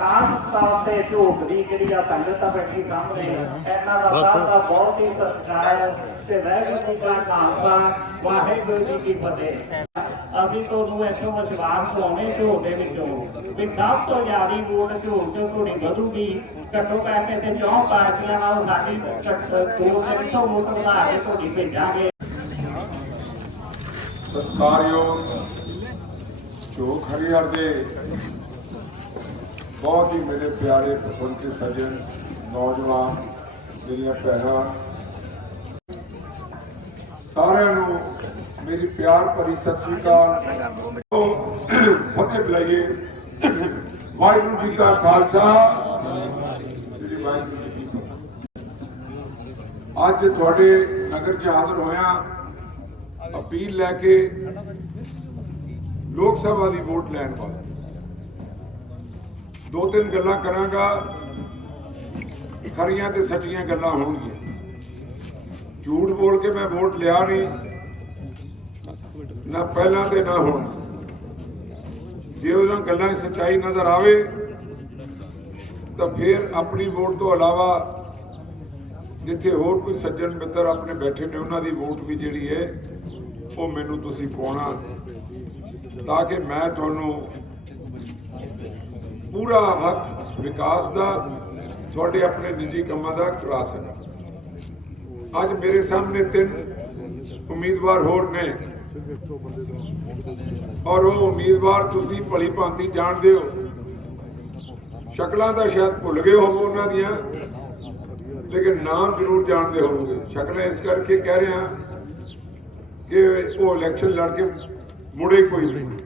ਖਾਸ ਤੌਰ ਤੇ ਝੋਕ ਦੀ ਜਿਹੜੀ ਆ ਸੰਗਤ ਆ ਬੈਠੀ ਸਾਹਮਣੇ ਇਹਨਾਂ ਦਾ ਸਭ ਦਾ ਬਹੁਤ ਹੀ ਸਤਿਕਾਰ ਤੇ ਵਾਹਿਗੁਰੂ ਜੀ ਕਾ ਖਾਲਸਾ ਵਾਹਿਗੁਰੂ ਜੀ ਕੀ ਫਤਿਹ। ਅਸੀਂ ਤੁਹਾਨੂੰ ਇਥੋਂ ਵਿਸ਼ਵਾਸ ਪਾਉਣੇ ਝੋਕ ਦੇ ਵਿੱਚੋਂ ਵੀ ਸਭ ਤੋਂ ਜ਼ਿਆਦਾ ਵੋਟ ਝੋਕ ਚੋਂ ਤੁਹਾਡੀ ਵਧੂਗੀ। ਘੱਟੋ ਘੱਟ ਤੇ ਚੌਂ ਪਾਰਟੀਆਂ ਨਾਲ ਸਾਡੀ ਦੋ ਤਿੰਨ ਸੌ ਵੋਟ ਵਧਾ ਕੇ ਤੁਹਾਡੀ ਭੇਜਾਂਗੇ। ਸਤਿਕਾਰਯੋਗ ਜੋ ਖਰੀਹਰ ਦੇ ਬਹੁਤ ਹੀ ਮੇਰੇ ਪਿਆਰੇ ਪਸੰਦ ਸੱਜਣ, ਨੌਜਵਾਨ, ਮੇਰੀਆਂ ਭੈਣਾਂ। ਸਾਰਿਆਂ ਨੂੰ ਮੇਰੀ ਪਿਆਰ ਭਰੀ ਸਤਿ ਸ੍ਰੀ ਅਕਾਲ। ਫਤਿਹ ਬੁਲਾਈਏ। ਵਾਹਿਗੁਰੂ ਜੀ ਕਾ ਖਾਲਸਾ। ਸ੍ਰੀ ਵਾਹਿਗੁਰੂ ਜੀ ਕੀ ਅੱਜ ਤੁਹਾਡੇ ਨਗਰ ਚ ਹਾਜ਼ਰ ਹੋਇਆ ਅਪੀਲ ਲੈ ਕੇ ਲੋਕ ਸਭਾ ਦੀ ਵੋਟ ਲੈਣ ਵਾਸਤੇ। ਦੋ ਤਿੰਨ ਗੱਲਾਂ ਕਰਾਂਗਾ। ਖਰੀਆਂ ਤੇ ਸੱਚੀਆਂ ਗੱਲਾਂ ਹੋਣਗੀਆਂ। ਝੂਠ ਬੋਲ ਕੇ ਮੈਂ ਵੋਟ ਲਿਆ ਨਹੀਂ। ਨਾ ਪਹਿਲਾਂ ਤੇ ਨਾ ਹੁਣ। ਜੇ ਉਹਨਾਂ ਗੱਲਾਂ 'ਚ ਸੱਚਾਈ ਨਜ਼ਰ ਆਵੇ, ਤਾਂ ਫਿਰ ਆਪਣੀ ਵੋਟ ਤੋਂ ਇਲਾਵਾ ਜਿੱਥੇ ਹੋਰ ਕੋਈ ਸੱਜਣ ਮਿੱਤਰ ਆਪਣੇ ਬੈਠੇ ਨੇ, ਉਹਨਾਂ ਦੀ ਵੋਟ ਵੀ ਜਿਹੜੀ ਹੈ, ਉਹ ਮੈਨੂੰ ਤੁਸੀਂ ਪਾਉਣਾ। ਤਾਂ ਕਿ ਮੈਂ ਤੁਹਾਨੂੰ ਪੂਰਾ ਹੱਕ ਵਿਕਾਸ ਦਾ, ਤੁਹਾਡੇ ਆਪਣੇ ਨਿੱਜੀ ਕੰਮਾਂ ਦਾ ਕਰਾ ਸਕਾਂ। ਅੱਜ ਮੇਰੇ ਸਾਹਮਣੇ ਤਿੰਨ ਉਮੀਦਵਾਰ ਹੋਰ ਨੇ। ਔਰ ਉਹ ਉਮੀਦਵਾਰ ਤੁਸੀਂ ਭਲੀ ਭਾਂਤੀ ਜਾਣਦੇ ਹੋ। ਸ਼ਕਲਾਂ ਤਾਂ ਸ਼ਾਇਦ ਭੁੱਲ ਗਏ ਹੋਵੋ ਉਹਨਾਂ ਦੀਆਂ, ਲੇਕਿਨ ਨਾਮ ਜ਼ਰੂਰ ਜਾਣਦੇ ਹੋਵੋਗੇ। ਸ਼ਕਲਾਂ ਇਸ ਕਰਕੇ ਕਹਿ ਰਿਹਾ ਕਿ ਉਹ ਇਲੈਕਸ਼ਨ ਲੜ ਕੇ ਮੁੜੇ ਕੋਈ ਨਹੀਂ।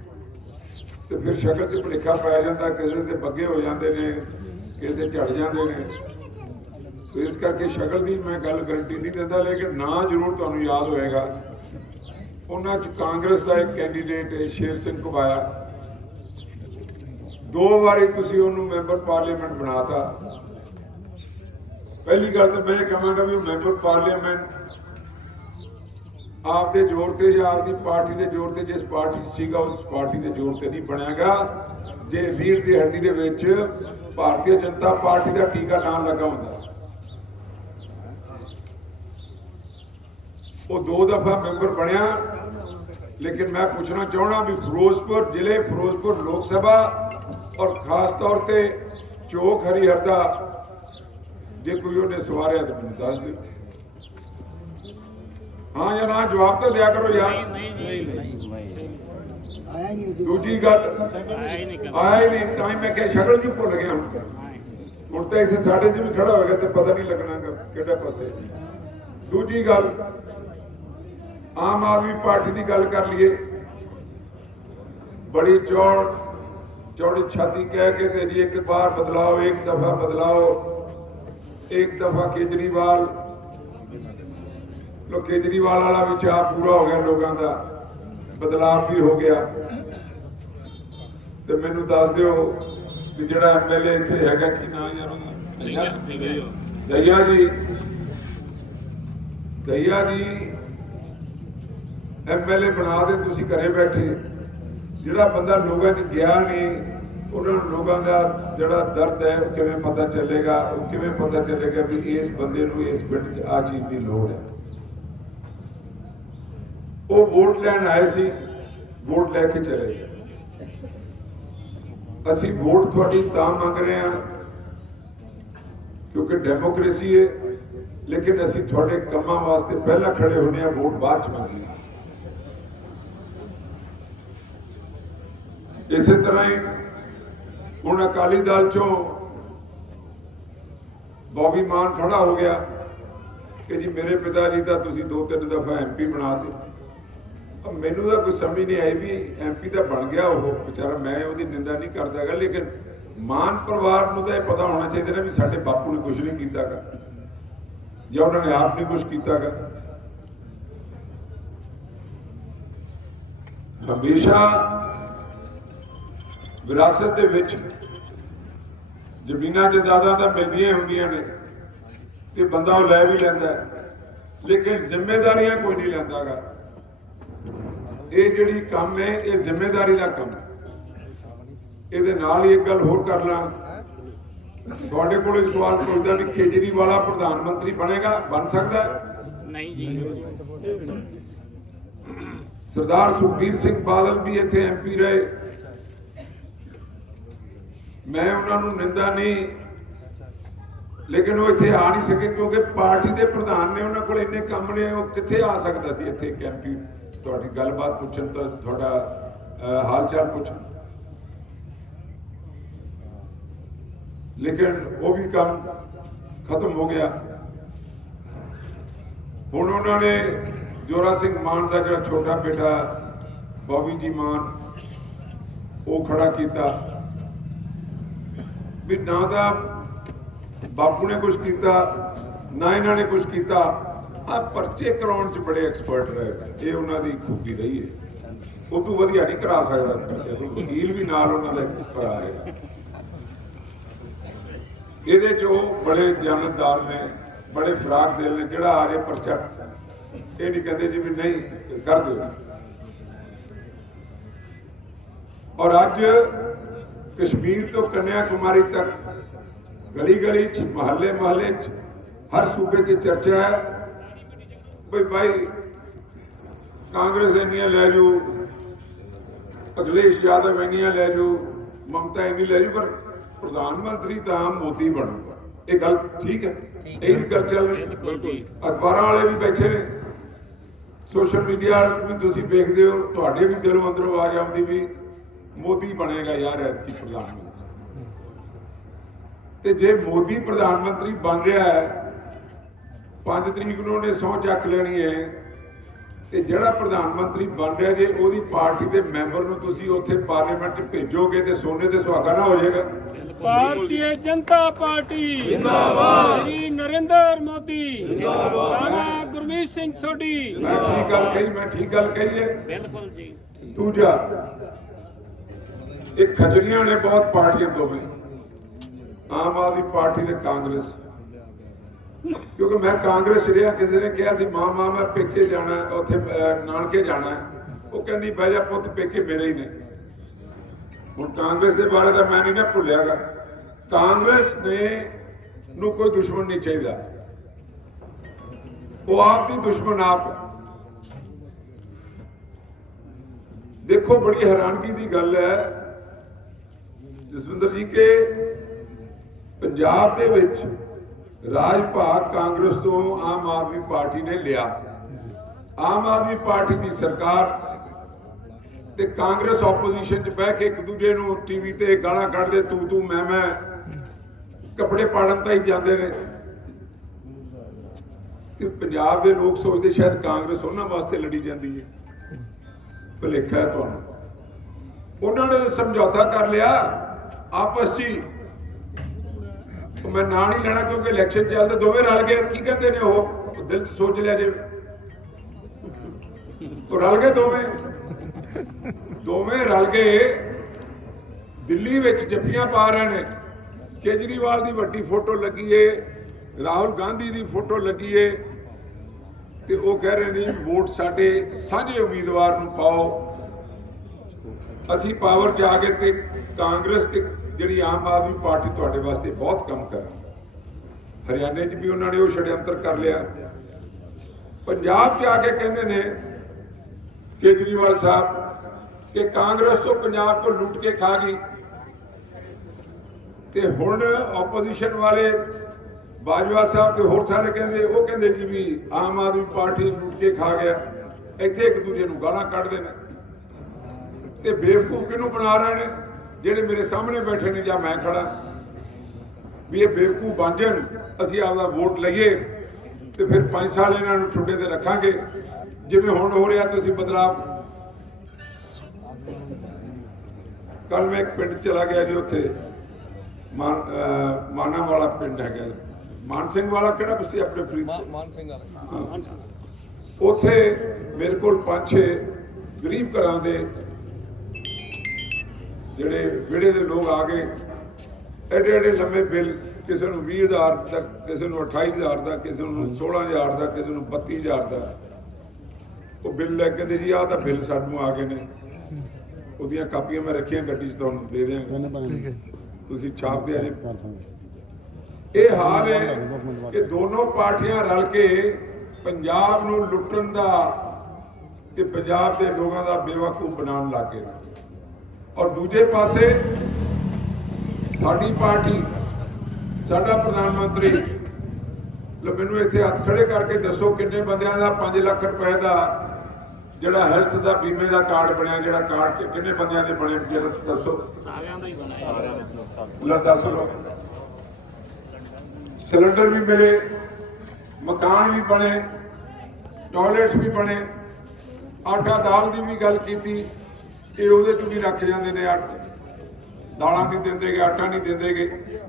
ਤੇ ਫਿਰ ਸ਼ਕਲ 'ਚ ਭੁਲੇਖਾ ਪੈ ਜਾਂਦਾ, ਕਿਸੇ ਦੇ ਬੱਗੇ ਹੋ ਜਾਂਦੇ ਨੇ, ਕਿਸੇ ਦੇ ਝੜ ਜਾਂਦੇ ਨੇ। ਇਸ ਕਰਕੇ ਸ਼ਕਲ ਦੀ ਮੈਂ ਗੱਲ ਗਰੰਟੀ ਨਹੀਂ ਦਿੰਦਾ, ਲੇਕਿਨ ਨਾਂ ਜ਼ਰੂਰ ਤੁਹਾਨੂੰ ਯਾਦ ਹੋਏਗਾ। ਉਹਨਾਂ 'ਚ ਕਾਂਗਰਸ ਦਾ ਇੱਕ ਕੈਂਡੀਡੇਟ ਹੈ, ਸ਼ੇਰ ਸਿੰਘ ਘੁਬਾਇਆ ਦੋ ਵਾਰੀ ਤੁਸੀਂ ਉਹਨੂੰ ਮੈਂਬਰ ਪਾਰਲੀਮੈਂਟ ਬਣਾਤਾ। ਪਹਿਲੀ ਗੱਲ ਤਾਂ ਮੈਂ ਇਹ ਕਹਾਂਗਾ ਵੀ ਮੈਂਬਰ ਪਾਰਲੀਮੈਂਟ ਆਪਦੇ ਜ਼ੋਰ ਤੇ ਜਾਂ ਆਪਦੀ ਪਾਰਟੀ ਦੇ ਜ਼ੋਰ ਤੇ, ਜਿਸ ਪਾਰਟੀ 'ਚ ਸੀਗਾ, ਉਸ ਪਾਰਟੀ ਦੇ ਜ਼ੋਰ ਤੇ ਨਹੀਂ ਬਣਿਆਗਾ। ਜੇ ਰੀੜ ਦੀ ਹੱਡੀ ਦੇ ਵਿੱਚ ਭਾਰਤੀ ਜਨਤਾ ਪਾਰਟੀ ਦਾ ਟੀਕਾ ਨਾਮ ਲੱਗਾ ਹੁੰਦਾ। ਉਹ ਦੋ ਦਫਾ ਮੈਂਬਰ ਬਣਿਆ। ਲੇਕਿਨ ਮੈਂ ਪੁੱਛਣਾ ਚਾਹਣਾ ਵੀ ਫਿਰੋਜ਼ਪੁਰ ਜ਼ਿਲ੍ਹੇ, ਫਿਰੋਜ਼ਪੁਰ ਲੋਕ ਸਭਾ ਔਰ ਖਾਸ ਤੌਰ ਤੇ ਚੋਕ ਹਰੀਹਰ ਦਾ, ਜੇ ਕੋਈ ਉਹਨੇ ਸਵਾਰਿਆ ਤਾਂ ਮੈਨੂੰ ਦੱਸ ਦਿਓ। ਹਾਂ ਜਾਂ ਨਾ ਜਵਾਬ ਤਾਂ ਦਿਆ ਕਰੋ ਯਾਰ। ਦੂਜੀ ਗੱਲ ਆਇਆ ਹੀ ਨਹੀਂ ਤਾਂ ਹੀ ਮੈਂ ਕਿਹਾ ਸ਼ਕਲ ਜੀ ਭੁੱਲ ਗਿਆ ਹੁਣ? ਹੁਣ ਤਾਂ ਇੱਥੇ ਸਾਡੇ 'ਚ ਵੀ ਖੜਾ ਹੋਏਗਾ ਤੇ ਪਤਾ ਨਹੀਂ ਲੱਗਣਾ ਕਿਹੜੇ ਪਾਸੇ। ਦੂਜੀ ਗੱਲ ਆਮ ਆਦਮੀ ਪਾਰਟੀ ਦੀ ਗੱਲ ਕਰ ਲਈਏ। ਬੜੀ ਚੌੜ ਚੌੜੀ ਛਾਤੀ ਕਹਿ ਕੇ ਤੇ ਜੀ ਇੱਕ ਵਾਰ ਬਦਲਾਓ ਇੱਕ ਦਫਾ ਬਦਲਾਓ ਇੱਕ ਦਫਾ ਕੇਜਰੀਵਾਲ ਲੋ ਕੇਜਰੀਵਾਲ ਵਾਲਾ ਵੀ ਚਾਹ ਪੂਰਾ ਹੋ ਗਿਆ ਲੋਕਾਂ ਦਾ। ਬਦਲਾਅ ਵੀ ਹੋ ਗਿਆ। ਤੇ ਮੈਨੂੰ ਦੱਸ ਦਿਓ ਕਿ ਜਿਹੜਾ ਐਮਐਲਏ ਇੱਥੇ ਹੈਗਾ ਕੀ ਨਾਮ ਯਾਰ ਉਹਦਾ? ਦਈਆ? ਜੀ। ਦਈਆ ਜੀ ਐਮਐਲਏ ਬਣਾ ਦੇ, ਤੁਸੀਂ ਘਰੇ ਬੈਠੇ। ਜਿਹੜਾ ਬੰਦਾ ਲੋਕਾਂ 'ਚ ਗਿਆ ਨਹੀਂ, ਉਹਨਾਂ ਨੂੰ ਲੋਕਾਂ ਦਾ ਜਿਹੜਾ ਦਰਦ ਹੈ, ਉਹ ਕਿਵੇਂ ਪਤਾ ਚੱਲੇਗਾ, ਉਹ ਕਿਵੇਂ ਪਤਾ ਚੱਲੇਗਾ ਵੀ ਇਸ ਬੰਦੇ ਨੂੰ, ਇਸ ਪਿੰਡ 'ਚ ਆ ਚੀਜ਼ ਦੀ ਲੋੜ ਹੈ? ਉਹ ਵੋਟ ਲੈਣ ਆਏ ਸੀ, ਵੋਟ ਲੈ ਕੇ ਚਲੇ ਗਏ। ਅਸੀਂ ਵੋਟ ਤੁਹਾਡੀ ਤਾਂ ਮੰਗ ਰਹੇ ਹਾਂ ਕਿਉਂਕਿ ਡੈਮੋਕ੍ਰੇਸੀ ਹੈ, ਲੇਕਿਨ ਅਸੀਂ ਤੁਹਾਡੇ ਕੰਮਾਂ ਵਾਸਤੇ ਪਹਿਲਾਂ ਖੜੇ ਹੁੰਦੇ ਆ ਵੋਟ ਬਾਅਦ ਚ ਮੰਗੀ ਇਸੇ ਤਰ੍ਹਾਂ ਹੀ ਹੁਣ ਅਕਾਲੀ ਦਲ ਚੋਂ ਬੌਬੀ ਮਾਨ ਖੜਾ ਹੋ ਗਿਆ ਕਿ ਜੀ ਮੇਰੇ ਪਿਤਾ ਜੀ ਦਾ ਤੁਸੀਂ ਦੋ ਤਿੰਨ ਦਫਾ ਐਮਪੀ ਬਣਾ ਦਿੱਤੇ। ਮੈਨੂੰ ਤਾਂ ਕੋਈ ਸਮਝ ਨਹੀਂ ਆਈ ਵੀ ਐਮਪੀ ਤਾਂ ਬਣ ਗਿਆ ਉਹ, ਵਿਚਾਰਾ ਮੈਂ ਉਹਦੀ ਨਿੰਦਾ ਨਹੀਂ ਕਰਦਾਗਾ, ਲੇਕਿਨ ਮਾਨ ਪਰਿਵਾਰ ਨੂੰ ਤਾਂ ਇਹ ਪਤਾ ਹੋਣਾ ਚਾਹੀਦਾ ਨਾ ਵੀ ਸਾਡੇ ਬਾਪੂ ਨੇ ਕੁਝ ਨਹੀਂ ਕੀਤਾਗਾ, ਜਾਂ ਉਹਨਾਂ ਨੇ ਆਪ ਨਹੀਂ ਕੁਝ ਕੀਤਾਗਾ। ਹਮੇਸ਼ਾ ਵਿਰਾਸਤ ਦੇ ਵਿੱਚ ਜ਼ਮੀਨਾਂ ਜਾਇਦਾਦਾਂ ਤਾਂ ਮਿਲਦੀਆਂ ਹੀ ਹੁੰਦੀਆਂ ਨੇ, ਕਿ ਬੰਦਾ ਉਹ ਲੈ ਵੀ ਲੈਂਦਾ ਲੇਕਿਨ ਜ਼ਿੰਮੇਵਾਰੀਆਂ ਕੋਈ ਨਹੀਂ ਲੈਂਦਾਗਾ। ਇਹ ਜਿਹੜੀ ਕੰਮ ਹੈ ਇਹ ਜ਼ਿੰਮੇਵਾਰੀ ਦਾ ਕੰਮ ਹੈ। ਇਹਦੇ ਨਾਲ ਹੀ ਇੱਕ ਗੱਲ ਹੋਰ ਕਰ ਲਾਂ। ਤੁਹਾਡੇ ਕੋਲ ਇੱਕ ਸਵਾਲ ਪੁੱਛਦਾ ਵੀ ਕੇਜਰੀਵਾਲ ਪ੍ਰਧਾਨ ਮੰਤਰੀ ਬਣੇਗਾ ਬਣ ਸਕਦਾ? ਨਹੀਂ ਜੀ। ਸਰਦਾਰ ਸੁਖਬੀਰ ਸਿੰਘ ਬਾਦਲ ਵੀ ਇੱਥੇ ਐਮਪੀ ਰਹੇ। ਮੈਂ ਉਹਨਾਂ ਨੂੰ ਨਿੰਦਾ ਨਹੀਂ ਲੇਕਿਨ ਉਹ ਇੱਥੇ ਆ ਨਹੀਂ ਸਕੇ ਕਿਉਂਕਿ ਪਾਰਟੀ ਦੇ ਪ੍ਰਧਾਨ ਨੇ ਉਹਨਾਂ ਕੋਲ ਇੰਨੇ ਕੰਮ ਨੇ ਉਹ ਕਿੱਥੇ ਆ ਸਕਦਾ ਸੀ ਇੱਥੇ ਇੱਕ ਐਮਪੀ ਤੁਹਾਡੀ ਗੱਲਬਾਤ ਪੁੱਛਣ ਤਾਂ ਤੁਹਾਡਾ ਹਾਲ ਚਾਲ ਪੁੱਛਣ। ਲੇਕਿਨ ਉਹ ਵੀ ਕੰਮ ਖਤਮ ਹੋ ਗਿਆ। ਹੁਣ ਉਹਨਾਂ ਨੇ ਜੋਰਾ ਸਿੰਘ ਮਾਨ ਦਾ ਜਿਹੜਾ ਛੋਟਾ ਬੇਟਾ, ਬੋਬੀ ਜੀ ਮਾਨ, ਉਹ ਖੜਾ ਕੀਤਾ। ਵੀ ਨਾ ਤਾਂ ਬਾਪੂ ਨੇ ਕੁਝ ਕੀਤਾ, ਨਾ ਇਹਨਾਂ ਨੇ ਕੁਝ ਕੀਤਾ। ਆ ਪਰਚੇ ਕਰਾਉਣ ਚ ਬੜੇ ਐਕਸਪਰਟ ਰਹੇ ਇਹ ਉਹਨਾਂ ਦੀ ਖੂਬੀ ਰਹੀ ਹੈ। ਉਹ ਤੋਂ ਵਧੀਆ ਨਹੀਂ ਕਰਾ ਸਕਦਾ ਪਰਚੇ। ਵਕੀਲ ਵੀ ਨਾਲ ਉਹਨਾਂ ਦਾ ਹੈ। ਇਹਦੇ ਚ ਉਹ ਬੜੇ ਜਾਣਦਾਰ ਨੇ, ਬੜੇ ਫਰਾਕ ਦਿਲ ਨੇ, ਜਿਹੜਾ ਆ ਜੇ ਪਰਚਾ ਇਹ ਨਹੀਂ ਕਹਿੰਦੇ ਜੀ ਵੀ ਨਹੀਂ, ਕਰ ਦਿਓ। ਔਰ ਅੱਜ ਕਸ਼ਮੀਰ ਤੋਂ ਕੰਨਿਆ ਕੁਮਾਰੀ ਤੱਕ ਗਲੀ ਗਲੀ ਚ ਮਹੱਲੇ ਮਹੱਲੇ ਚ, ਹਰ ਸੂਬੇ ਚ ਚਰਚਾ ਹੈ। ਬਈ ਭਾਈ ਕਾਂਗਰਸ ਇੰਨੀਆਂ ਲੈ ਜੂ ਅਖਿਲੇਸ਼ ਯਾਦਵ ਇੰਨੀਆਂ ਲੈ ਜੂ ਮਮਤਾ ਇੰਨੀ ਲੈ ਜੂ ਪਰ ਪ੍ਰਧਾਨ ਮੰਤਰੀ ਤਾਂ ਮੋਦੀ ਬਣੂਗਾ। ਇਹ ਗੱਲ ਠੀਕ ਹੈ? ਇਹ ਗੱਲ ਚੱਲ ਰਹੀ ਅਖਬਾਰਾਂ ਵਾਲੇ ਵੀ ਬੈਠੇ ਨੇ। ਸੋਸ਼ਲ ਮੀਡੀਆ ਵੀ ਤੁਸੀਂ ਵੇਖਦੇ ਹੋ। ਤੁਹਾਡੇ ਵੀ ਦਿਲੋਂ ਅੰਦਰੋਂ ਆਵਾਜ਼ ਆਉਂਦੀ ਵੀ ਮੋਦੀ ਬਣੇਗਾ ਯਾਰ ਐਤਕੀ ਪ੍ਰਧਾਨ ਮੰਤਰੀ। ਤੇ ਜੇ ਮੋਦੀ ਪ੍ਰਧਾਨ ਮੰਤਰੀ ਬਣ ਰਿਹਾ ਹੈ 5 ਤਰੀਕ ਨੂੰ ਉਹਨੇ ਸਹੁੰ ਚੱਕ ਲੈਣੀ ਹੈ। ਤੇ ਜਿਹੜਾ ਪ੍ਰਧਾਨ ਮੰਤਰੀ ਬਣ ਰਿਹਾ ਜੇ ਉਹਦੀ ਪਾਰਟੀ ਦੇ ਮੈਂਬਰ ਨੂੰ ਤੁਸੀਂ ਉੱਥੇ ਪਾਰਲੀਮੈਂਟ 'ਚ ਭੇਜੋਗੇ ਤੇ ਸੋਨੇ ਤੇ ਸੁਹਾਗਾ ਨਾ ਹੋ ਜਾਏਗਾ। ਭਾਰਤੀ ਜਨਤਾ ਪਾਰਟੀ। ਜਿੰਦਾਬਾਦ। ਸ਼੍ਰੀ ਨਰਿੰਦਰ ਮੋਦੀ। ਜਿੰਦਾਬਾਦ। ਰਾਣਾ ਗੁਰਮੀਤ ਸਿੰਘ ਸੋਢੀ। ਮੈਂ ਠੀਕ ਗੱਲ ਕਹੀ ਮੈਂ ਠੀਕ ਗੱਲ ਕਹੀ ਹੈ। ਬਿਲਕੁਲ ਜੀ। ਦੂਜਾ ਇਹ ਖਚੜੀਆਂ ਨੇ ਬਹੁਤ ਪਾਰਟੀਆਂ ਦੋਵੇਂ। ਆਮ ਆਦਮੀ ਪਾਰਟੀ ਤੇ ਕਾਂਗਰਸ। ਕਿਉਂਕਿ ਮੈਂ ਕਾਂਗਰਸ 'ਚ ਰਿਹਾ, ਕਿਸੇ ਨੇ ਕਿਹਾ ਸੀ, ਮਾਂ ਮਾਂ, ਮੈਂ ਪੇਕੇ ਜਾਣਾ, ਉੱਥੇ ਨਾਨਕੇ ਜਾਣਾ ਉਹ ਕਹਿੰਦੀ, ਬਹਿ ਜਾ ਪੁੱਤ, ਪੇਕੇ ਮੇਰੇ ਹੀ ਨੇ। ਹੁਣ ਕਾਂਗਰਸ ਦੇ ਬਾਰੇ ਤਾਂ ਮੈਂ ਨਹੀਂ ਨਾ ਭੁੱਲਿਆਗਾ। ਕਾਂਗਰਸ ਨੇ ਨੂੰ ਕੋਈ ਦੁਸ਼ਮਣ ਨਹੀਂ ਚਾਹੀਦਾ। ਉਹ ਆਪ ਦੀ ਦੁਸ਼ਮਣ ਆਪ ਦੇਖੋ, ਬੜੀ ਹੈਰਾਨਗੀ ਦੀ ਗੱਲ ਹੈ, ਜਸਵਿੰਦਰ ਜੀ, ਕੇ ਪੰਜਾਬ ਦੇ ਵਿੱਚ ਰਾਜ ਭਾਗ ਕਾਂਗਰਸ ਤੋਂ ਆਮ ਆਦਮੀ ਪਾਰਟੀ ਨੇ ਲਿਆ। ਆਮ ਆਦਮੀ ਪਾਰਟੀ ਦੀ ਸਰਕਾਰ ਤੇ ਕਾਂਗਰਸ ਆਪੋਜੀਸ਼ਨ 'ਚ ਬਹਿ ਕੇ ਇੱਕ ਦੂਜੇ ਨੂੰ ਟੀਵੀ ਤੇ ਗਾਲਾਂ ਕੱਢਦੇ, ਤੂੰ ਤੂੰ, ਮੈਂ ਮੈਂ ਕੱਪੜੇ ਪਾੜਨ ਤਾਂ ਹੀ ਜਾਂਦੇ ਨੇ। ਤੇ ਪੰਜਾਬ ਦੇ ਲੋਕ ਸੋਚਦੇ ਸ਼ਾਇਦ ਕਾਂਗਰਸ ਉਹਨਾਂ ਵਾਸਤੇ ਲੜੀ ਜਾਂਦੀ ਹੈ ਭੁਲੇਖਾ ਹੈ ਤੁਹਾਨੂੰ। ਉਹਨਾਂ ਨੇ ਸਮਝੌਤਾ ਕਰ ਲਿਆ। ਆਪਸ 'ਚ ਹੀ ਉਹ ਮੈਂ ਨਾਂ ਨਹੀਂ ਲੈਣਾ ਕਿਉਂਕਿ ਇਲੈਕਸ਼ਨ ਚੱਲਦਾ ਦੋਵੇਂ ਰਲ ਗਏ ਕੀ ਕਹਿੰਦੇ ਨੇ ਉਹ? ਉਹ ਦਿਲ 'ਚ ਸੋਚ ਲਿਆ ਜੇ। ਉਹ ਰਲ ਗਏ ਦੋਵੇਂ। ਦੋਵੇਂ ਰਲ ਗਏ। ਦਿੱਲੀ ਵਿੱਚ ਜੱਫੀਆਂ ਪਾ ਰਹੇ ਨੇ। ਕੇਜਰੀਵਾਲ ਦੀ ਵੱਡੀ ਫੋਟੋ ਲੱਗੀ ਏ, ਰਾਹੁਲ ਗਾਂਧੀ ਦੀ ਫੋਟੋ ਲੱਗੀ ਏ। ਤੇ ਉਹ ਕਹਿ ਰਹੇ ਨੇ, ਵੋਟ ਸਾਡੇ ਸਾਂਝੇ ਉਮੀਦਵਾਰ ਨੂੰ ਪਾਓ। ਅਸੀਂ ਪਾਵਰ ਚ ਆ ਗਏ ਤੇ ਕਾਂਗਰਸ ਤੇ ਜਿਹੜੀ ਆਮ ਆਦਮੀ ਪਾਰਟੀ ਤੁਹਾਡੇ ਵਾਸਤੇ ਬਹੁਤ ਕੰਮ ਕਰ ਰਹੀ ਹਰਿਆਣੇ 'ਚ ਵੀ ਉਹਨਾਂ ਨੇ ਉਹ ਛੜਯੰਤਰ ਕਰ ਲਿਆ। ਪੰਜਾਬ 'ਚ ਆ ਕੇ ਕਹਿੰਦੇ ਨੇ ਕੇਜਰੀਵਾਲ ਸਾਹਿਬ ਕਿ ਕਾਂਗਰਸ ਤੋਂ ਪੰਜਾਬ ਕੋ ਲੁੱਟ ਕੇ ਖਾ ਗਈ। ਤੇ ਹੁਣ ਆਪੋਜੀਸ਼ਨ ਵਾਲੇ ਬਾਜਵਾ ਸਾਹਿਬ ਤੇ ਹੋਰ ਸਾਰੇ ਕਹਿੰਦੇ, ਉਹ ਕਹਿੰਦੇ ਜੀ ਵੀ ਆਮ ਆਦਮੀ ਪਾਰਟੀ ਲੁੱਟ ਕੇ ਖਾ ਗਿਆ। ਇੱਥੇ ਇੱਕ ਦੂਜੇ ਨੂੰ ਗਾਲਾਂ ਕੱਢਦੇ ਨੇ। ਤੇ ਬੇਵਕੂਫ ਕਿਹਨੂੰ ਬਣਾ ਰਹੇ ਨੇ? ਜਿਹੜੇ ਮੇਰੇ ਸਾਹਮਣੇ ਬੈਠੇ ਨੇ ਜਾਂ ਮੈਂ ਖੜਾ ਵੀ ਇਹ ਬੇਵਕੂਫ ਬਣ ਜਾਣ ਅਸੀਂ ਆਪਦਾ ਵੋਟ ਲਈਏ ਤੇ ਫਿਰ 5 ਸਾਲ ਇਹਨਾਂ ਨੂੰ ਠੁੱਡੇ ਤੇ ਰੱਖਾਂਗੇ। ਜਿਵੇਂ ਹੁਣ ਹੋ ਰਿਹਾ ਤੁਸੀਂ ਬਦਲਾਵ। ਕੱਲ ਮੈਂ ਇੱਕ ਪਿੰਡ ਚਲਾ ਗਿਆ ਜੀ ਉੱਥੇ। ਮਾਨਾ ਵਾਲਾ ਪਿੰਡ ਹੈਗਾ ਮਾਨ ਸਿੰਘ ਵਾਲਾ ਕਿਹੜਾ ਬਸੀ ਆਪਣੇ ਫਰੀਦ ਮਾਨ ਸਿੰਘ ਵਾਲਾ। ਉੱਥੇ ਮੇਰੇ ਕੋਲ ਪੰਜ ਛੇ ਗਰੀਬ ਘਰਾਂ ਦੇ ਜਿਹੜੇ ਵਿਹੜੇ ਦੇ ਲੋਕ ਆ ਗਏ ਐਡੇ ਐਡੇ ਲੰਮੇ ਬਿੱਲ ਕਿਸੇ ਨੂੰ 20000 ਦਾ ਕਿਸੇ ਨੂੰ 28000 ਦਾ ਕਿਸੇ ਨੂੰ 16000 ਦਾ ਕਿਸੇ ਨੂੰ 32000 ਦਾ ਉਹ ਬਿੱਲ ਲੈ ਕੇ ਤੇ ਜੀ ਆਹ ਤਾਂ ਬਿੱਲ ਸਾਨੂੰ ਆ ਗਏ ਨੇ। ਉਹਦੀਆਂ ਕਾਪੀਆਂ ਮੈਂ ਰੱਖੀਆਂ ਗੱਡੀ 'ਚ ਤੁਹਾਨੂੰ ਦੇ ਦਿਆਂਗਾ ਤੁਸੀਂ ਛਾਪ ਦੇ ਅਜੇ ਇਹ ਹਾਲ ਹੈ ਕਿ ਦੋਨੋਂ ਪਾਰਟੀਆਂ ਰਲ ਕੇ ਪੰਜਾਬ ਨੂੰ ਲੁੱਟਣ ਦਾ ਤੇ ਪੰਜਾਬ ਦੇ ਲੋਕਾਂ ਦਾ ਬੇਵਕੂਫ ਬਣਾਉਣ ਲੱਗੇ ਔਰ ਦੂਜੇ ਪਾਸੇ ਸਾਡੀ ਪਾਰਟੀ ਸਾਡਾ ਪ੍ਰਧਾਨ ਮੰਤਰੀ ਲੋ ਮੈਨੂੰ ਇੱਥੇ ਹੱਥ ਖੜੇ ਕਰਕੇ ਦੱਸੋ ਕਿੰਨੇ ਬੰਦਿਆਂ ਦਾ 5 ਲੱਖ ਰੁਪਏ ਦਾ ਜਿਹੜਾ ਹੈਲਥ ਦਾ ਬੀਮੇ ਦਾ ਕਾਰਡ ਬਣਿਆ ਜਿਹੜਾ ਕਾਰਡ ਕਿੰਨੇ ਬੰਦਿਆਂ ਦੇ ਬਣੇ ਜਰਾ ਦੱਸੋ? ਸਾਰਿਆਂ ਦਾ ਹੀ ਬਣਿਆ। ਲੈ ਦੱਸ ਲੋ ਸਿਲੰਡਰ ਵੀ ਮਿਲੇ ਮਕਾਨ ਵੀ ਬਣੇ ਟਾਇਲਟਸ ਵੀ ਬਣੇ ਆਟਾ ਦਾਲ ਦੀ ਵੀ ਗੱਲ ਕੀਤੀ। ਇਹ ਉਹਦੇ ਚ ਵੀ ਰੱਖ ਜਾਂਦੇ ਨੇ ਆਟਾ। ਦਾਲਾਂ ਨਹੀਂ ਦਿੰਦੇਗੇ ਆਟਾ ਨਹੀਂ ਦਿੰਦੇਗੇ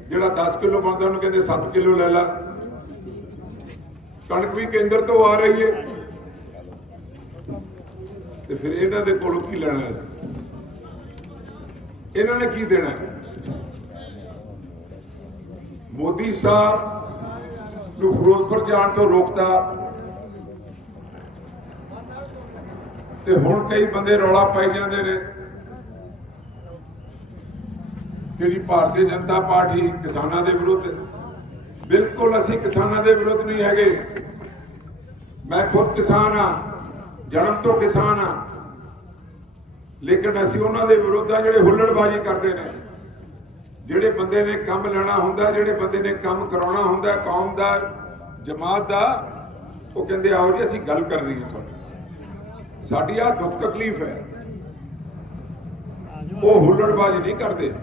ਜਿਹੜਾ 10 ਕਿਲੋ ਬਣਦਾ ਉਹਨੂੰ ਕਹਿੰਦੇ 7 ਕਿਲੋ ਲੈ ਲਾ। ਕਣਕ ਵੀ ਕੇਂਦਰ ਤੋਂ ਆ ਰਹੀ ਹੈ ਤੇ ਫਿਰ ਇਹਨਾਂ ਦੇ ਕੋਲੋਂ ਕੀ ਲੈਣਾ ਸੀ ਇਹਨਾਂ ਨੇ ਕੀ ਦੇਣਾ ਮੋਦੀ ਸਾਹਿਬ ਨੂੰ ਫਿਰੋਜ਼ਪੁਰ ਜਾਣ ਤੋਂ ਰੋਕਤਾ। ਤੇ ਹੁਣ ਕਈ ਬੰਦੇ ਰੌਲਾ ਪਾਈ ਜਾਂਦੇ ਨੇ ਜਿਹੜੀ ਭਾਰਤੀ ਜਨਤਾ ਪਾਰਟੀ ਕਿਸਾਨਾਂ ਦੇ ਵਿਰੁੱਧ ਬਿਲਕੁਲ ਅਸੀਂ ਕਿਸਾਨਾਂ ਦੇ ਵਿਰੁੱਧ ਨਹੀਂ ਹੈਗੇ। ਮੈਂ ਖੁਦ ਕਿਸਾਨ ਆ ਜਨਮ ਤੋਂ ਕਿਸਾਨ ਆ ਲੇਕਿਨ ਅਸੀਂ ਉਹਨਾਂ ਦੇ ਵਿਰੁੱਧ ਆ ਜਿਹੜੇ ਹੁੱਲੜਬਾਜ਼ੀ ਕਰਦੇ ਨੇ। ਜਿਹੜੇ ਬੰਦੇ ਨੇ ਕੰਮ ਲੈਣਾ ਹੁੰਦਾ, ਜਿਹੜੇ ਬੰਦੇ ਨੇ ਕੰਮ ਕਰਾਉਣਾ ਹੁੰਦਾ, ਕੌਮ ਦਾ, ਜਮਾਤ ਦਾ, ਉਹ ਕਹਿੰਦੇ, ਆਓ ਜੀ, ਅਸੀਂ ਗੱਲ ਕਰਨੀ ਹੈ ਤੁਹਾਡੀ ਸਾਡੀ ਆ ਦੁੱਖ ਤਕਲੀਫ ਹੈ। ਉਹ ਹੁੱਲੜਬਾਜ਼ੀ ਨਹੀਂ ਕਰਦੇ।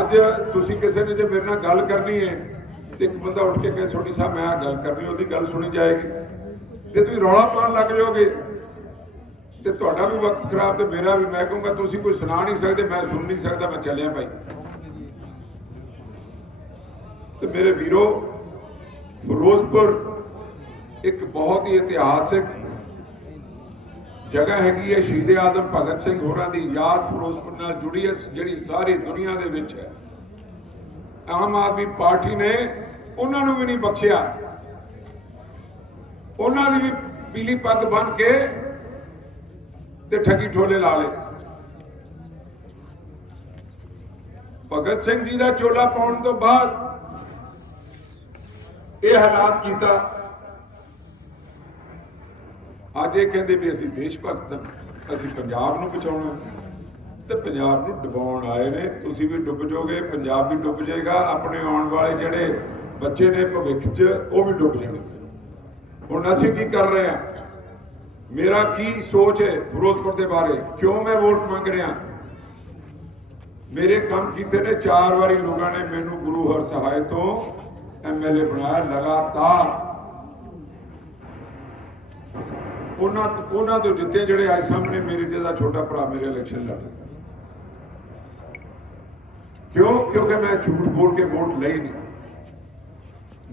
ਅੱਜ ਤੁਸੀਂ ਕਿਸੇ ਨੇ ਜੇ ਮੇਰੇ ਨਾਲ ਗੱਲ ਕਰਨੀ ਹੈ, ਤੇ ਇੱਕ ਬੰਦਾ ਉੱਠ ਕੇ ਕਹੇ ਛੋਟੀ ਸਾਹਿਬ, ਮੈਂ ਆ ਗੱਲ ਕਰਨੀ, ਉਹਦੀ ਗੱਲ ਸੁਣੀ ਜਾਏਗੀ। ਤੇ ਤੁਸੀਂ ਰੌਲਾ ਪਾਉਣ ਲੱਗ ਜਾਓਗੇ, ਤੇ ਤੁਹਾਡਾ ਵੀ ਵਕਤ ਖਰਾਬ ਤੇ ਮੇਰਾ ਵੀ, ਮੈਂ ਕਹੂੰਗਾ, ਤੁਸੀਂ ਕੋਈ ਸੁਣਾ ਨਹੀਂ ਸਕਦੇ, ਮੈਂ ਸੁਣ ਨਹੀਂ ਸਕਦਾ, ਮੈਂ ਚੱਲਿਆ ਭਾਈ। ਤੇ ਮੇਰੇ ਵੀਰੋ, ਫਿਰੋਜ਼ਪੁਰ ਇੱਕ ਬਹੁਤ ਹੀ ਇਤਿਹਾਸਿਕ ਜਗ੍ਹਾ ਹੈਗੀ ਹੈ ਸ਼ਹੀਦ ਆਜ਼ਮ ਭਗਤ ਸਿੰਘ ਹੋਰਾਂ ਦੀ ਯਾਦ ਫਿਰੋਜ਼ਪੁਰ ਨਾਲ ਜੁੜੀ ਹੈ, ਜਿਹੜੀ ਸਾਰੀ ਦੁਨੀਆ ਦੇ ਵਿੱਚ ਹੈ। ਆਮ ਆਦਮੀ ਪਾਰਟੀ ਨੇ ਉਹਨਾਂ ਨੂੰ ਵੀ ਨਹੀਂ ਬਖਸ਼ਿਆ। ਉਹਨਾਂ ਦੀ ਵੀ ਪੀਲੀ ਪੱਗ ਬੰਨ ਕੇ ਤੇ ਠੱਗੀ ਠੋਲੇ ਲਾ ਲਏ। ਭਗਤ ਸਿੰਘ ਜੀ ਦਾ ਚੋਲਾ ਪਾਉਣ ਤੋਂ ਬਾਅਦ ਇਹ ਹਾਲਾਤ ਕੀਤਾ। ਅੱਜ ਇਹ ਕਹਿੰਦੇ ਵੀ ਅਸੀਂ ਦੇਸ਼ ਭਗਤ ਹਾਂ, ਅਸੀਂ ਪੰਜਾਬ ਨੂੰ ਬਚਾਉਣਾ ਤੇ ਪੰਜਾਬ ਨੂੰ ਡੁਬਾਉਣ ਆਏ ਨੇ, ਤੁਸੀਂ ਵੀ ਡੁੱਬ ਜਾਓਗੇ, ਪੰਜਾਬ ਵੀ ਡੁੱਬ ਜਾਏਗਾ, ਆਪਣੇ ਆਉਣ ਵਾਲੇ ਜਿਹੜੇ ਬੱਚੇ ਨੇ ਭਵਿੱਖ 'ਚ, ਉਹ ਵੀ ਡੁੱਬ ਜਾਣਗੇ। ਹੁਣ ਅਸੀਂ ਕੀ ਕਰ ਰਹੇ ਹਾਂ? ਮੇਰਾ ਕੀ ਸੋਚ ਹੈ ਫਿਰੋਜ਼ਪੁਰ ਦੇ ਬਾਰੇ? ਕਿਉਂ ਮੈਂ ਵੋਟ ਮੰਗ ਰਿਹਾ? ਮੇਰੇ ਕੰਮ ਕੀਤੇ ਨੇ ਚਾਰ ਵਾਰੀ ਲੋਕਾਂ ਨੇ ਮੈਨੂੰ ਗੁਰੂ ਹਰ ਸਹਾਇ ਤੋਂ ਐਮਐਲਏ ਬਣਾਇਆ, ਲਗਾਤਾਰ ਉਹਨਾਂ ਉਹਨਾਂ ਤੋਂ ਜਿੱਤੇ ਜਿਹੜੇ ਅੱਜ ਸਾਹਮਣੇ ਮੇਰੇ ਜਿਹਦਾ ਛੋਟਾ ਭਰਾ ਮੇਰੇ ਇਲੈਕਸ਼ਨ ਲੜ ਕਿਉਂ? ਕਿਉਂਕਿ ਮੈਂ ਝੂਠ ਬੋਲ ਕੇ ਵੋਟ ਲਈ ਨਹੀਂ।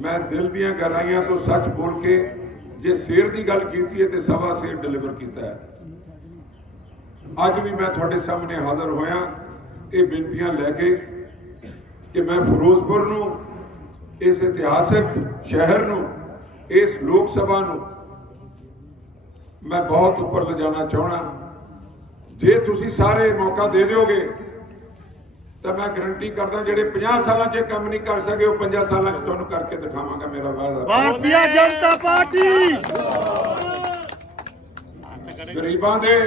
ਮੈਂ ਦਿਲ ਦੀਆਂ ਗਹਿਰਾਈਆਂ ਤੋਂ ਸੱਚ ਬੋਲ ਕੇ ਜੇ ਸ਼ੇਰ ਦੀ ਗੱਲ ਕੀਤੀ ਹੈ ਤੇ ਸਵਾ ਸ਼ੇਰ ਡਿਲੀਵਰ ਕੀਤਾ ਹੈ। ਅੱਜ ਵੀ ਮੈਂ ਤੁਹਾਡੇ ਸਾਹਮਣੇ ਹਾਜ਼ਰ ਹੋਇਆ। ਇਹ ਬੇਨਤੀਆਂ ਲੈ ਕੇ ਕਿ ਮੈਂ ਫਿਰੋਜ਼ਪੁਰ ਨੂੰ, ਇਸ ਇਤਿਹਾਸਕ ਸ਼ਹਿਰ ਨੂੰ, ਇਸ ਲੋਕ ਸਭਾ ਨੂੰ ਮੈਂ ਬਹੁਤ ਉੱਪਰ ਲਿਜਾਣਾ ਚਾਹਣਾ ਜੇ ਤੁਸੀਂ ਸਾਰੇ ਮੌਕਾ ਦੇ ਦਿਓਗੇ ਤਾਂ ਮੈਂ ਗਰੰਟੀ ਕਰਦਾ ਜਿਹੜੇ 50 ਸਾਲਾਂ 'ਚ ਕੰਮ ਨਹੀਂ ਕਰ ਸਕੇ ਉਹ 50 ਸਾਲਾਂ 'ਚ ਤੁਹਾਨੂੰ ਕਰਕੇ ਦਿਖਾਵਾਂਗਾ ਮੇਰਾ ਵਾਅਦਾ। ਭਾਰਤੀ ਜਨਤਾ ਪਾਰਟੀ! ਗਰੀਬਾਂ ਦੇ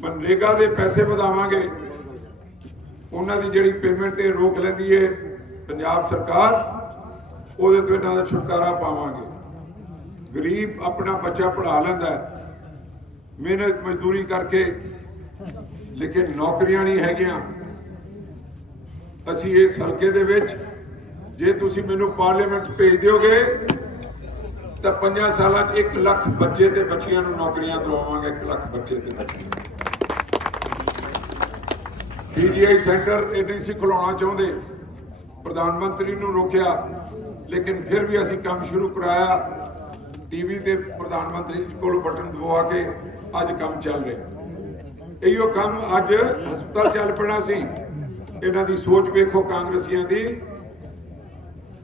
ਮਨਰੇਗਾ ਦੇ ਪੈਸੇ ਵਧਾਵਾਂਗੇ। ਉਹਨਾਂ ਦੀ ਜਿਹੜੀ ਪੇਮੈਂਟ ਇਹ ਰੋਕ ਲੈਂਦੀ ਏ ਪੰਜਾਬ ਸਰਕਾਰ ਉਹਦੇ ਤੋਂ ਇਹਨਾਂ ਦਾ ਛੁਟਕਾਰਾ ਪਾਵਾਂਗੇ। ਗਰੀਬ ਆਪਣਾ ਬੱਚਾ ਪੜ੍ਹਾ ਲੈਂਦਾ ਮਿਹਨਤ, ਮਜ਼ਦੂਰੀ ਕਰਕੇ, ਲੇਕਿਨ ਨੌਕਰੀਆਂ ਨਹੀਂ ਹੈਗੀਆਂ। ਅਸੀਂ ਇਸ ਹਲਕੇ ਦੇ ਵਿੱਚ, ਜੇ ਤੁਸੀਂ ਮੈਨੂੰ ਪਾਰਲੀਮੈਂਟ ਭੇਜ ਦਿਓਗੇ, ਤਾਂ 5 ਸਾਲਾਂ 'ਚ 1 ਲੱਖ ਬੱਚੇ ਤੇ ਬੱਚੀਆਂ ਨੂੰ ਨੌਕਰੀਆਂ ਦਿਵਾਵਾਂਗੇ 1 ਲੱਖ ਬੱਚੇ ਤੇ ਬੱਚੀਆਂ ਪੀਜੀਆਈ ਸੈਂਟਰ ਇਹ ਨਹੀਂ ਸੀ ਖੁਲਾਉਣਾ ਚਾਹੁੰਦੇ, ਪ੍ਰਧਾਨ ਮੰਤਰੀ ਨੂੰ ਰੋਕਿਆ, ਲੇਕਿਨ ਫਿਰ ਵੀ ਅਸੀਂ ਕੰਮ ਸ਼ੁਰੂ ਕਰਾਇਆ। ਟੀਵੀ ਤੇ ਪ੍ਰਧਾਨ ਮੰਤਰੀ ਕੋਲ ਬਟਨ ਦਬਵਾ ਕੇ ਅੱਜ ਕੰਮ ਚੱਲ ਰਿਹਾ। ਇਹੋ ਕੰਮ ਅੱਜ ਹਸਪਤਾਲ ਚੱਲ ਪੈਣਾ ਸੀ। ਇਹਨਾਂ ਦੀ ਸੋਚ ਵੇਖੋ ਕਾਂਗਰਸੀਆਂ ਦੀ।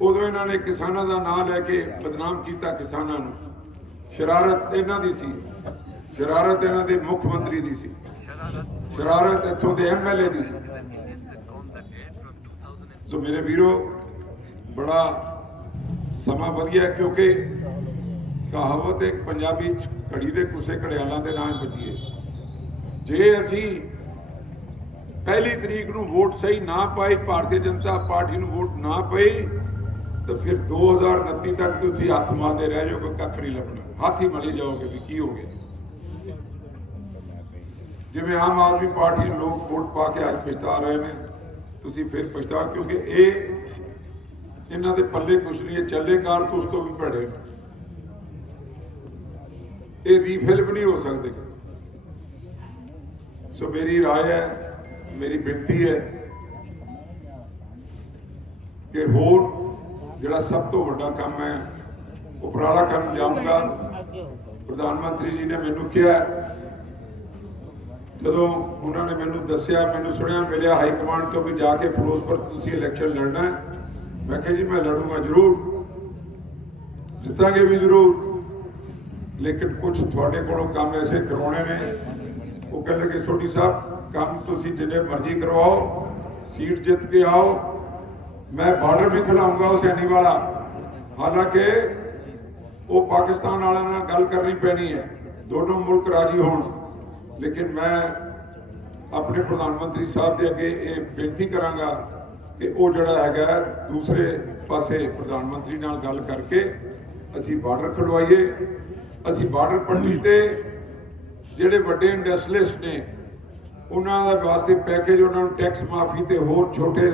ਉਦੋਂ ਇਹਨਾਂ ਨੇ ਕਿਸਾਨਾਂ ਦਾ ਨਾਂ ਲੈ ਕੇ ਬਦਨਾਮ ਕੀਤਾ ਕਿਸਾਨਾਂ ਨੂੰ। ਸ਼ਰਾਰਤ ਇਹਨਾਂ ਦੀ ਸੀ। ਸ਼ਰਾਰਤ ਇਹਨਾਂ ਦੇ ਮੁੱਖ ਮੰਤਰੀ ਦੀ ਸੀ। ਸ਼ਰਾਰਤ ਇੱਥੋਂ ਦੇ ਐਮਐਲਏ ਦੀ ਸੀ। ਸੋ ਮੇਰੇ ਵੀਰੋ, ਬੜਾ ਸਮਾਂ ਵਧੀਆ ਕਿਉਂਕਿ ਕਹਾਵਤ ਇੱਕ ਪੰਜਾਬੀ ਘੜੀ ਦੇ ਕੁਸੇ ਘੜਿਆਲਾਂ ਦੇ ਨਾਲ ਬੱਜੀਏ ਜੇ ਅਸੀਂ ਪਹਿਲੀ ਤਰੀਕ ਨੂੰ ਵੋਟ ਸਹੀ ਨਾ ਪਾਈ, ਭਾਰਤੀ ਜਨਤਾ ਪਾਰਟੀ ਨੂੰ ਵੋਟ ਨਾ ਪਈ, ਤਾਂ ਫਿਰ 2029 ਤੱਕ ਤੁਸੀਂ ਹੱਥ ਮਾਰਦੇ ਰਹਿ ਜਾਓਗੇ, ਕੱਖ ਨਹੀਂ ਲੱਭਣਾ। ਹੱਥ ਹੀ ਮਲੀ ਜਾਓਗੇ ਵੀ ਕੀ ਹੋ ਗਿਆ। ਜਿਵੇਂ ਆਮ ਆਦਮੀ ਪਾਰਟੀ ਲੋਕ ਵੋਟ ਪਾ ਕੇ ਅੱਜ ਪਛਤਾ ਰਹੇ ਨੇ, ਤੁਸੀਂ ਫਿਰ ਪਛਤਾ ਕਿਉਂਕਿ ਇਹ ਇਹਨਾਂ ਦੇ ਪੱਲੇ ਕੁਛ ਨਹੀਂ ਇਹ ਚੱਲੇ ਕਾਰਤੂਸ ਤੋਂ ਉਸ ਤੋਂ ਵੀ ਭੜੇ ਇਹ ਰੀਫਿਲ ਵੀ ਨਹੀਂ ਹੋ ਸਕਦੇ ਸੋ ਮੇਰੀ رائے ਹੈ ਮੇਰੀ ਬੇਨਤੀ ਹੈ ਕਿ ਹੋਰ ਜਿਹੜਾ ਸਭ ਤੋਂ ਵੱਡਾ ਕੰਮ ਹੈ ਉਪਰਾਲਾ ਕਰਨ ਜਾਊਂਗਾ ਪ੍ਰਧਾਨ ਮੰਤਰੀ ਜੀ ਨੇ ਮੈਨੂੰ ਕਿਹਾ ਜਦੋਂ ਉਹਨਾਂ ਨੇ ਮੈਨੂੰ ਦੱਸਿਆ ਮੈਨੂੰ ਸੁਣਿਆ ਮਿਲਿਆ ਹਾਈ ਕਮਾਂਡ ਤੋਂ ਵੀ ਜਾ ਕੇ ਫਿਰੋਜ਼ਪੁਰ ਤੁਸੀਂ ਇਲੈਕਸ਼ਨ ਲੜਨਾ ਹੈ ਮੈਂ ਕਿਹਾ ਜੀ ਮੈਂ ਲੜੂੰਗਾ ਜ਼ਰੂਰ ਜਿੱਤਾਂਗੇ ਵੀ ਜ਼ਰੂਰ ਲੇਕਿਨ ਕੁਝ ਤੁਹਾਡੇ ਕੋਲੋਂ ਕੰਮ ਐਸੇ ਕਰਾਉਣੇ ਨੇ। ਉਹ ਕਹਿੰਦੇ ਕਿ ਸੋਢੀ ਸਾਹਿਬ, ਕੰਮ ਤੁਸੀਂ ਜਿੰਨੇ ਮਰਜ਼ੀ ਕਰਵਾਓ, ਸੀਟ ਜਿੱਤ ਕੇ ਆਓ। ਮੈਂ ਬਾਰਡਰ ਵੀ ਖਿਲਾਉਂਗਾ ਉਹ ਐਨੀ ਵਾਲਾ। ਹਾਲਾਂਕਿ ਉਹ ਪਾਕਿਸਤਾਨ ਵਾਲਿਆਂ ਨਾਲ ਗੱਲ ਕਰਨੀ ਪੈਣੀ ਹੈ। ਦੋਨੋਂ ਮੁਲਕ ਰਾਜੀ ਹੋਣ। ਲੇਕਿਨ ਮੈਂ ਆਪਣੇ ਪ੍ਰਧਾਨ ਮੰਤਰੀ ਸਾਹਿਬ ਦੇ ਅੱਗੇ ਇਹ ਬੇਨਤੀ ਕਰਾਂਗਾ ਕਿ ਉਹ ਜਿਹੜਾ ਹੈਗਾ ਦੂਸਰੇ ਪਾਸੇ ਪ੍ਰਧਾਨ ਮੰਤਰੀ ਨਾਲ ਗੱਲ ਕਰਕੇ ਅਸੀਂ ਬਾਰਡਰ ਖਲਵਾਈਏ। ਅਸੀਂ ਬਾਰਡਰ ਪੱਟੀ ਤੇ ਜਿਹੜੇ ਵੱਡੇ ਇੰਡਸਟਰੀਲਿਸਟ ਨੇ, ਉਹਨਾਂ ਦਾ ਵਾਸਤੇ ਪੈਕੇਜ ਉਹਨਾਂ ਨੂੰ ਟੈਕਸ ਮਾਫੀ ਤੇ ਹੋਰ ਛੋਟੇ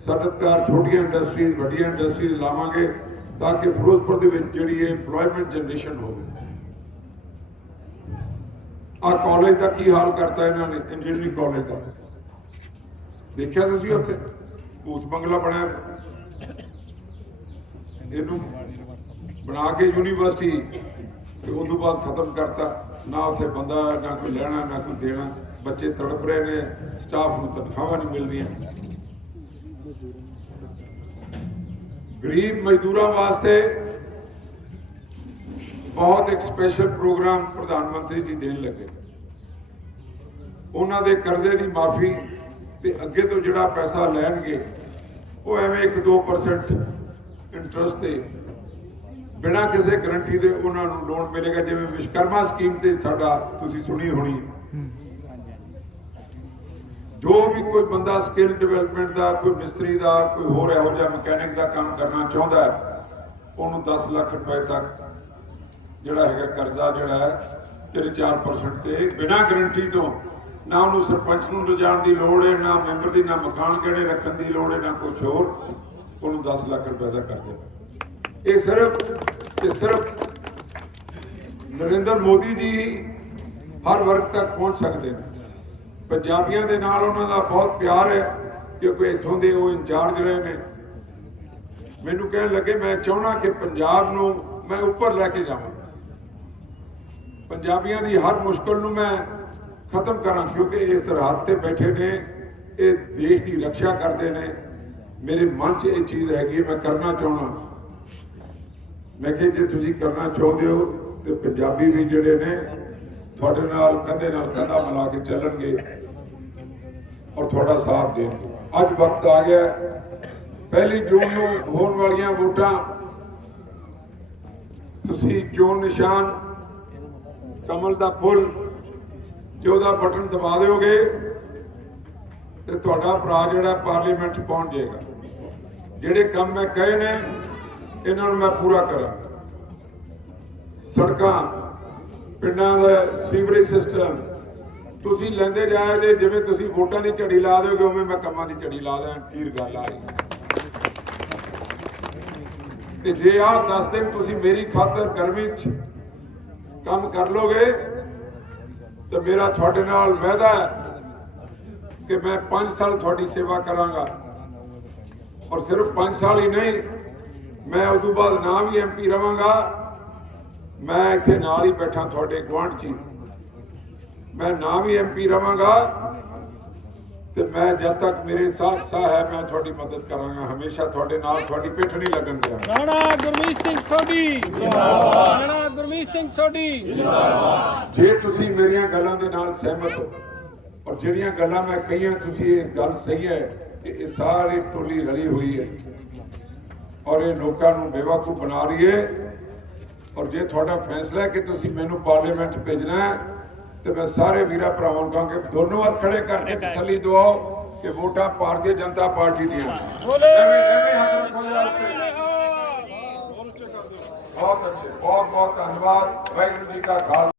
ਸਨਅਤਕਾਰ, ਛੋਟੀਆਂ ਇੰਡਸਟਰੀਜ਼ ਵੱਡੀਆਂ ਇੰਡਸਟਰੀਜ਼ ਲਾਵਾਂਗੇ ਤਾਂ ਕਿ ਫਿਰੋਜ਼ਪੁਰ ਦੇ ਵਿੱਚ ਜਿਹੜੀ ਇਹ EMPLOYMENT ਜਨਰੇਸ਼ਨ ਹੋਵੇ। ਆ ਕਾਲਜ ਦਾ ਕੀ ਹਾਲ ਕਰਤਾ ਇਹਨਾਂ ਨੇ ਇੰਜੀਨੀਅਰਿੰਗ ਕਾਲਜ ਦਾ? ਦੇਖਿਆ ਤੁਸੀਂ ਉੱਥੇ? ਭੂਤ ਬੰਗਲਾ ਬਣਿਆ ਇਹਨੂੰ ਬਣਾ ਕੇ ਯੂਨੀਵਰਸਿਟੀ ਤੇ ਉਸ ਤੋਂ ਬਾਅਦ ਖਤਮ ਕਰਤਾ। ਨਾ ਉੱਥੇ ਬੰਦਾ, ਨਾ ਕੋਈ ਲੈਣਾ, ਨਾ ਕੋਈ ਦੇਣਾ। ਬੱਚੇ ਤੜਪ ਰਹੇ ਨੇ ਸਟਾਫ ਨੂੰ ਤਨਖਾਹਾਂ ਨਹੀਂ ਮਿਲ ਰਹੀਆਂ ਗਰੀਬ ਮਜ਼ਦੂਰਾਂ ਵਾਸਤੇ ਬਹੁਤ ਇੱਕ ਸਪੈਸ਼ਲ ਪ੍ਰੋਗਰਾਮ ਪ੍ਰਧਾਨ ਮੰਤਰੀ ਜੀ ਦੇਣ ਲੱਗੇ। ਉਹਨਾਂ ਦੇ ਕਰਜ਼ੇ ਦੀ ਮਾਫੀ ਤੇ ਅੱਗੇ ਤੋਂ ਜਿਹੜਾ ਪੈਸਾ ਲੈਣਗੇ, ਉਹ ਐਵੇਂ 1-2% ਇੰਟਰਸਟ ਤੇ ਬਿਨਾਂ ਕਿਸੇ ਗਰੰਟੀ ਦੇ ਉਹਨਾਂ ਨੂੰ ਲੋਨ ਮਿਲੇਗਾ, ਜਿਵੇਂ ਵਿਸ਼ਕਰਮਾ ਸਕੀਮ ਤੇ ਸਾਡਾ ਤੁਸੀਂ ਸੁਣੀ ਹੋਣੀ ਜੋ ਵੀ ਕੋਈ ਬੰਦਾ ਸਕਿੱਲ ਡਿਵੈਲਪਮੈਂਟ ਦਾ, ਕੋਈ ਮਿਸਤਰੀ ਦਾ, ਕੋਈ ਹੋਰ ਇਹੋ ਜਿਹਾ ਮਕੈਨਿਕ ਦਾ ਕੰਮ ਕਰਨਾ ਚਾਹੁੰਦਾ ਹੈ, ਉਹਨੂੰ 10 ਲੱਖ ਰੁਪਏ ਤੱਕ ਜਿਹੜਾ ਹੈਗਾ ਕਰਜ਼ਾ ਜਿਹੜਾ ਹੈ 3-4% ਤੇ ਬਿਨਾਂ ਗਰੰਟੀ ਤੋਂ, ਨਾ ਉਹਨੂੰ ਸਰਪੰਚ ਨੂੰ ਲਿਜਾਣ ਦੀ ਲੋੜ ਹੈ, ਨਾ ਮੈਂਬਰ ਦੀ, ਨਾ ਮਕਾਨ ਕਿਹੜੇ ਰੱਖਣ ਦੀ ਲੋੜ ਹੈ, ਨਾ ਕੁਝ ਹੋਰ, ਉਹਨੂੰ 10 ਲੱਖ ਰੁਪਏ ਦਾ ਕਰਜ਼ਾ। ਇਹ ਸਿਰਫ ਤੇ ਸਿਰਫ ਨਰਿੰਦਰ ਮੋਦੀ ਜੀ ਹਰ ਵਰਗ ਤੱਕ ਪਹੁੰਚ ਸਕਦੇ ਨੇ। ਪੰਜਾਬੀਆਂ ਦੇ ਨਾਲ ਉਹਨਾਂ ਦਾ ਬਹੁਤ ਪਿਆਰ ਹੈ ਕਿਉਂਕਿ ਇੱਥੋਂ ਦੇ ਉਹ ਇੰਚਾਰਜ ਰਹੇ ਨੇ। ਮੈਨੂੰ ਕਹਿਣ ਲੱਗੇ ਮੈਂ ਚਾਹਣਾ ਕਿ ਪੰਜਾਬ ਨੂੰ ਮੈਂ ਉੱਪਰ ਲੈ ਕੇ ਜਾਵਾਂ। ਪੰਜਾਬੀਆਂ ਦੀ ਹਰ ਮੁਸ਼ਕਲ ਨੂੰ ਮੈਂ ਖਤਮ ਕਰਾਂ ਕਿਉਂਕਿ ਇਹ ਸਰਹੱਦ ਤੇ ਬੈਠੇ ਨੇ ਇਹ ਦੇਸ਼ ਦੀ ਰੱਖਿਆ ਕਰਦੇ ਨੇ। ਮੇਰੇ ਮਨ 'ਚ ਇਹ ਚੀਜ਼ ਹੈਗੀ ਹੈ, ਮੈਂ ਕਰਨਾ ਚਾਹਣਾ ਮੈਂ ਕਿਹਾ ਜੇ ਤੁਸੀਂ ਕਰਨਾ ਚਾਹੁੰਦੇ ਹੋ ਤੇ ਪੰਜਾਬੀ ਵੀ ਜਿਹੜੇ ਨੇ ਤੁਹਾਡੇ ਨਾਲ, ਕੰਧੇ ਨਾਲ ਕੰਧਾ ਮਿਲਾ ਕੇ ਚੱਲਣਗੇ ਔਰ ਤੁਹਾਡਾ ਸਾਥ ਦੇਣਗੇ। ਅੱਜ ਵਕਤ ਆ ਗਿਆ ਪਹਿਲੀ ਜੂਨ ਨੂੰ ਹੋਣ ਵਾਲੀਆਂ ਵੋਟਾਂ। ਤੁਸੀਂ ਚੋਣ ਨਿਸ਼ਾਨ, ਕਮਲ ਦਾ ਫੁੱਲ ਜੇ ਉਹਦਾ ਬਟਨ ਦਬਾ ਦਿਓਗੇ ਤੇ ਤੁਹਾਡਾ ਭਰਾ ਜਿਹੜਾ ਪਾਰਲੀਮੈਂਟ 'ਚ ਪਹੁੰਚ ਜਾਏਗਾ। ਜਿਹੜੇ ਕੰਮ ਮੈਂ ਕਹੇ ਨੇ ਇਹਨਾਂ ਨੂੰ ਮੈਂ ਪੂਰਾ ਕਰਾਂ। ਸੜਕਾਂ, ਪਿੰਡਾਂ ਦਾ ਸੀਵਰੇਜ ਸਿਸਟਮ, ਤੁਸੀਂ ਲੈਂਦੇ ਜਾਇਆ ਜੇ, ਜਿਵੇਂ ਤੁਸੀਂ ਵੋਟਾਂ ਦੀ ਝੜੀ ਲਾ ਦਿਓਗੇ, ਉਵੇਂ ਮੈਂ ਕੰਮਾਂ ਦੀ ਝੜੀ ਲਾ ਦਿਆਂ ਕੀਰ ਗੱਲ ਆ ਰਹੀ ਤੇ ਜੇ ਆਹ 10 ਦਿਨ ਤੁਸੀਂ ਮੇਰੀ ਖਾਤਰ ਗਰਮੀ 'ਚ ਕੰਮ ਕਰ ਲੋਗੇ, ਤਾਂ ਮੇਰਾ ਤੁਹਾਡੇ ਨਾਲ ਵਾਅਦਾ ਹੈ ਕਿ ਮੈਂ 5 ਸਾਲ ਤੁਹਾਡੀ ਸੇਵਾ ਕਰਾਂਗਾ। ਔਰ ਸਿਰਫ 5 ਸਾਲ ਹੀ ਨਹੀਂ ਮੈਂ ਉਸ ਤੋਂ ਬਾਅਦ ਨਾ ਵੀ ਐਮਪੀ ਰਵਾਂਗਾ ਮੈਂ ਇੱਥੇ ਨਾਲ ਹੀ ਬੈਠਾ ਤੁਹਾਡੇ ਗੁਆਂਢ 'ਚ। ਮੈਂ ਨਾ ਵੀ ਐਮਪੀ ਰਵਾਂਗਾ ਤੇ ਮੈਂ ਜਦ ਤੱਕ ਮੇਰੇ ਸਾਥ ਸਾਹ ਹੈ ਮੈਂ ਤੁਹਾਡੀ ਮਦਦ ਕਰਾਂਗਾ। ਹਮੇਸ਼ਾ ਤੁਹਾਡੇ ਨਾਲ ਤੁਹਾਡੀ ਪਿੱਠ ਨਹੀਂ ਲੱਗਣ ਦਿਆਂਗਾ ਰਾਣਾ ਗੁਰਮੀਤ ਸਿੰਘ ਸੋਢੀ। ਜਿੰਦਾਬਾਦ। ਰਾਣਾ ਗੁਰਮੀਤ ਸਿੰਘ ਸੋਢੀ। ਜੇ ਤੁਸੀਂ ਮੇਰੀਆਂ ਗੱਲਾਂ ਦੇ ਨਾਲ ਸਹਿਮਤ ਹੋ ਔਰ ਜਿਹੜੀਆਂ ਗੱਲਾਂ ਮੈਂ ਕਹੀਆਂ ਤੁਸੀਂ ਇਹ ਗੱਲ ਸਹੀ ਹੈ ਕਿ ਇਹ ਸਾਰੀ ਟੋਲੀ ਰਲੀ ਹੋਈ ਹੈ। ਔਰ ਇਹ ਲੋਕਾਂ ਨੂੰ ਬੇਵਕੂਫ ਬਣਾ ਰਹੀ ਹੈ ਔਰ ਜੇ ਤੁਹਾਡਾ ਫੈਸਲਾ ਹੈ ਕਿ ਤੁਸੀਂ ਮੈਨੂੰ ਪਾਰਲੀਮੈਂਟ ਭੇਜਣਾ ਹੈ ਤੇ ਮੈਂ ਸਾਰੇ ਵੀਰਾਂ ਭਰਾਵਾਂ ਨੂੰ ਕਹਾਂਗਾ ਦੋਨੋਂ ਹੱਥ ਖੜੇ ਕਰਕੇ ਤਸੱਲੀ ਦਿਵਾਓ ਕਿ ਵੋਟਾਂ ਭਾਰਤੀ ਜਨਤਾ ਪਾਰਟੀ ਦੀਆਂ। ਐਵੇਂ ਐਵੇਂ ਹੱਥ ਰੱਖੋ ਜਰਾ ਉੱਤੇ। ਬਹੁਤ ਅੱਛੇ ਬਹੁਤ ਬਹੁਤ ਧੰਨਵਾਦ। ਵਾਹਿਗੁਰੂ ਜੀ ਕਾ ਖਾਲਸਾ।